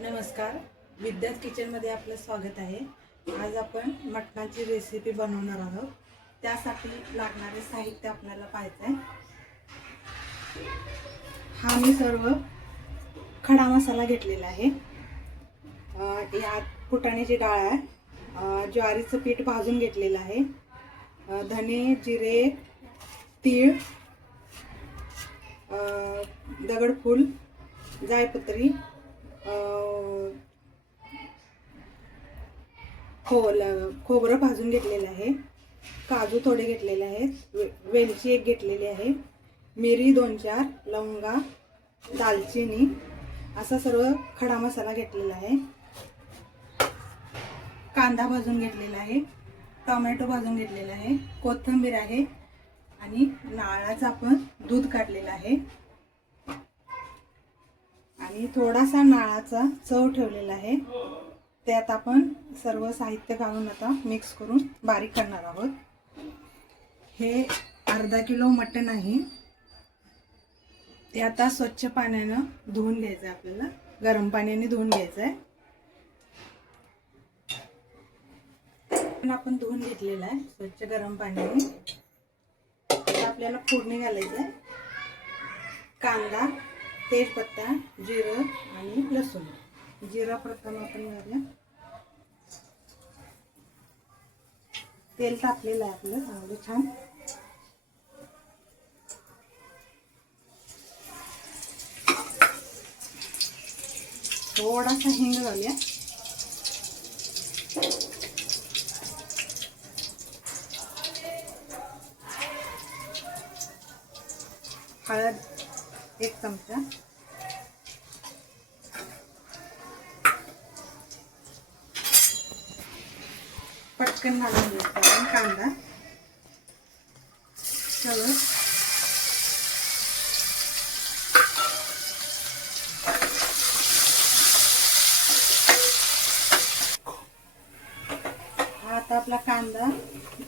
नमस्कार, विद्याच किचनमध्ये आपलं स्वागत आहे। आज आपण मटणाची रेसिपी बनवणार आहोत। त्यासाठी लागणारे साहित्य आपल्याला पाहायचे आहे। हा मी सर्व खडा मसाला घेतलेला आहे। यात फुटाण्याची डाळ आहे, ज्वारीचं पीठ भाजून घेतलेलं आहे, धने, जिरे, तीळ, दगडफूल, जायपत्री, खोबरं भाजून घेतलेलं आहे, काजू थोडे घेतलेले आहेत, वेलची एक घेतलेली आहे, मिरी 2-4, लवंगा, दालचिनी असा सर्व खडा मसाला घेतलेला आहे। कांदा भाजून घेतलेला आहे, टोमॅटो भाजून घेतलेला आहे, कोथिंबीर आहे आणि नारळाचं आपण दूध काढलेलं आहे आणि थोडासा नारळाचा चव ठेवलेला आहे। त्यात आपण सर्व साहित्य घालून आता मिक्स करून बारीक करणार आहोत। हे अर्धा किलो मटण आहे। ते आता स्वच्छ पाण्याने धुवून घ्यायचं आहे, आपल्याला गरम पाण्याने धुवून घ्यायचं आहे। आपण धुवून घेतलेलं आहे स्वच्छ गरम पाण्याने। आता आपल्याला फोडणी घालायचं आहे। कांदा, तेजपत्ता, जिरं आणि लसूण। जिरा प्रथम आपण घालूया। तेल तापलेलं आहे आपलं चांगलं छान। थोडासा हिंग घालूया। हळद 1 चमचा, पटकन घालून घ्यायचा कांदा सगळं। आता आपला कांदा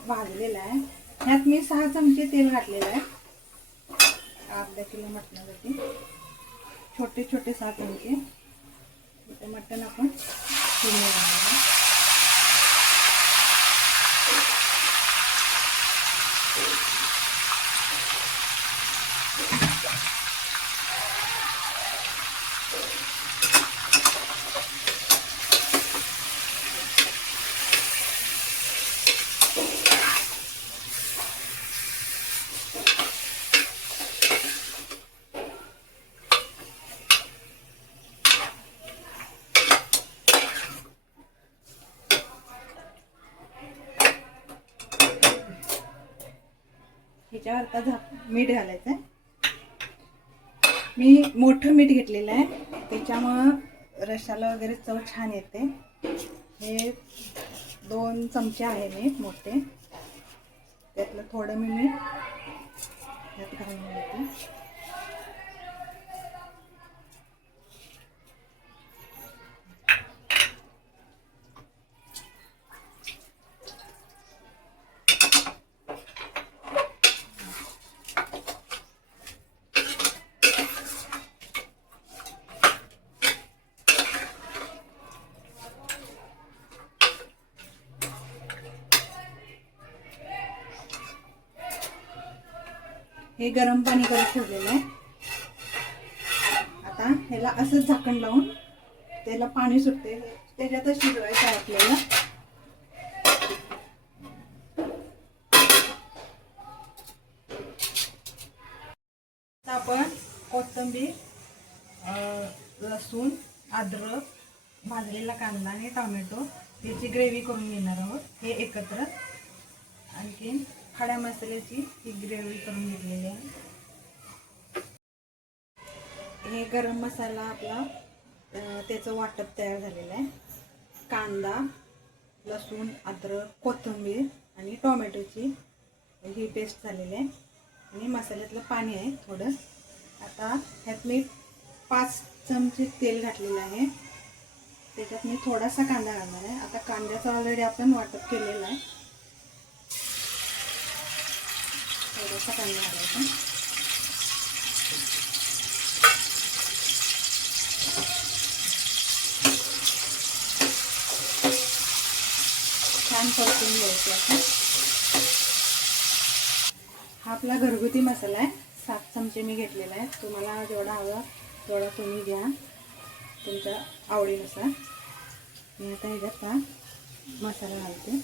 भाजलेला आहे। ह्यात मी 6 चमचे तेल घातलेलं आहे। अर्धा किलो मटणासाठी छोटे छोटे 6 चमचे। ते मटण आपण शिजवून घेणार आहे। ह्याच्यावर आता मीठ घालायचं आहे। मी मोठं मीठ घेतलेलं आहे, त्याच्यामुळे रशाला वगैरे चव छान येते। हे 2 चमचे आहे मीठ मोठे, त्यातलं थोडं मी मीठ यात घालून घेते। हे गरम पाणी करत ठेवलेलं आहे। आता ह्याला असं झाकण लावून त्याला पाणी सुटते त्याच्यातच शिजवायचं आहे आपल्याला। आता आपण कोथिंबीर, लसूण, अद्रक, भाजलेला कांदा आणि टोमॅटो याची ग्रेव्ही करून घेणार आहोत। हे एकत्र आणखी खड्या मसाल्याची ही ग्रेव्ही करून घेतलेली आहे। हे गरम मसाला आपला त्याचं वाटप तयार झालेलं आहे। कांदा, लसूण, अद्रक, कोथिंबीर आणि टोमॅटोची ही पेस्ट झालेली आहे आणि मसाल्यातलं पाणी आहे थोडं। आता ह्यात मी 5 चमचे तेल घातलेलं आहे, त्याच्यात मी थोडासा कांदा घालणार आहे। आता कांद्याचं ऑलरेडी आपण वाटप केलेलं आहे, थोडासा कांदा घालायचा। छान परतून घ्यायचं असं. हा आपला घरगुती मसाला आहे. 7 चमचे मी घेतलेला आहे. तुम्हाला जेवढा हवा तेवढा तुम्ही घ्या तुमच्या आवडीनुसार. मी आता ह्याच्यात हा मसाला घालते.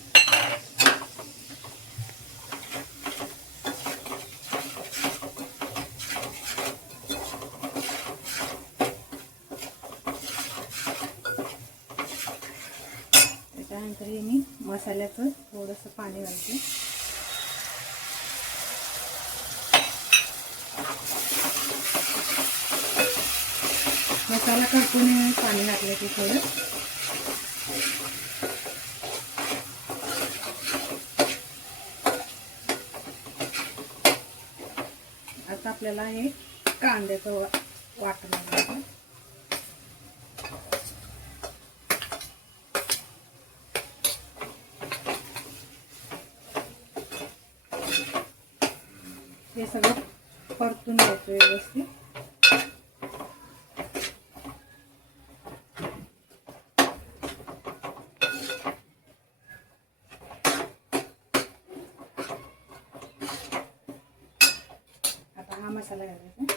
त्यानंतर मी मसाल्याचं थोडंसं पाणी घालते. मसाला करपून पाणी घातलं की थोडं. आता आपल्याला हे कांद्याचं वाटण घालायचं. हे सगळं परतून घ्यायचं व्यवस्थित. आता हा मसाला घालायचा.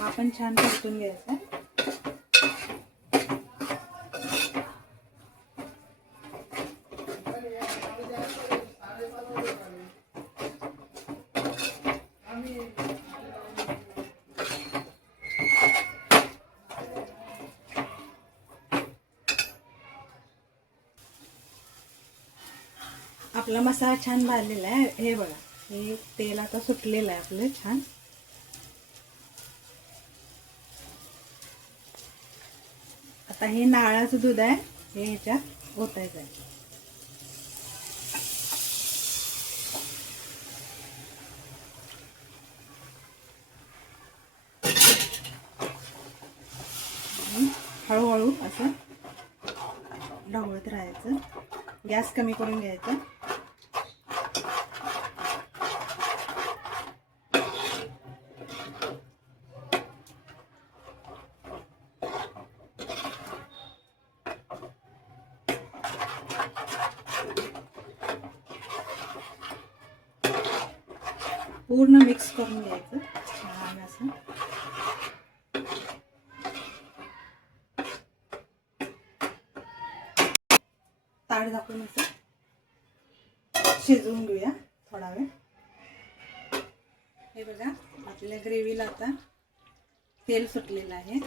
आपण छान परतून घ्यायचा. आपला मसाला छान भाजलेला आहे. हे बघा, हे तेल आता सुटलेलं आहे आपलं छान. आता हे नारळाचं दूध आहे, हे ह्याच्यात ओतायचं आहे. हळूहळू असं ढवळत राहायचं. गॅस कमी करून घ्यायचा. पूर्ण मिक्स करून घ्यायचं छान असं. ताट झाकून असं शिजवून घेऊया थोडा वेळ. हे बघा, आपल्या ग्रेव्हीला आता तेल सुटलेलं आहे.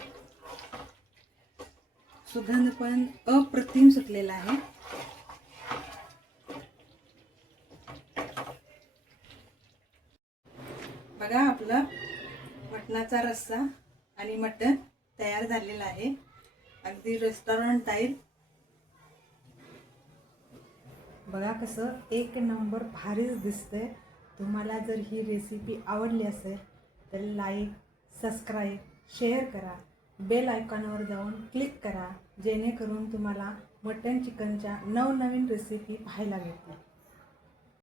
सुगंध पण अप्रतिम सुटलेला आहे. बघा, आपलं मटणाचा रस्सा आणि मटण तयार झालेला आहे. अगदी रेस्टॉरंट स्टाईल. बघा कसं एक नंबर भारीच दिसतंय. तुम्हाला जर ही रेसिपी आवडली असेल तर लाईक, सबस्क्राईब, शेअर करा. बेल आयकॉनवर जाऊन क्लिक करा, जेणेकरून तुम्हाला मटण चिकनच्या नवनवीन रेसिपी पाहायला मिळतील.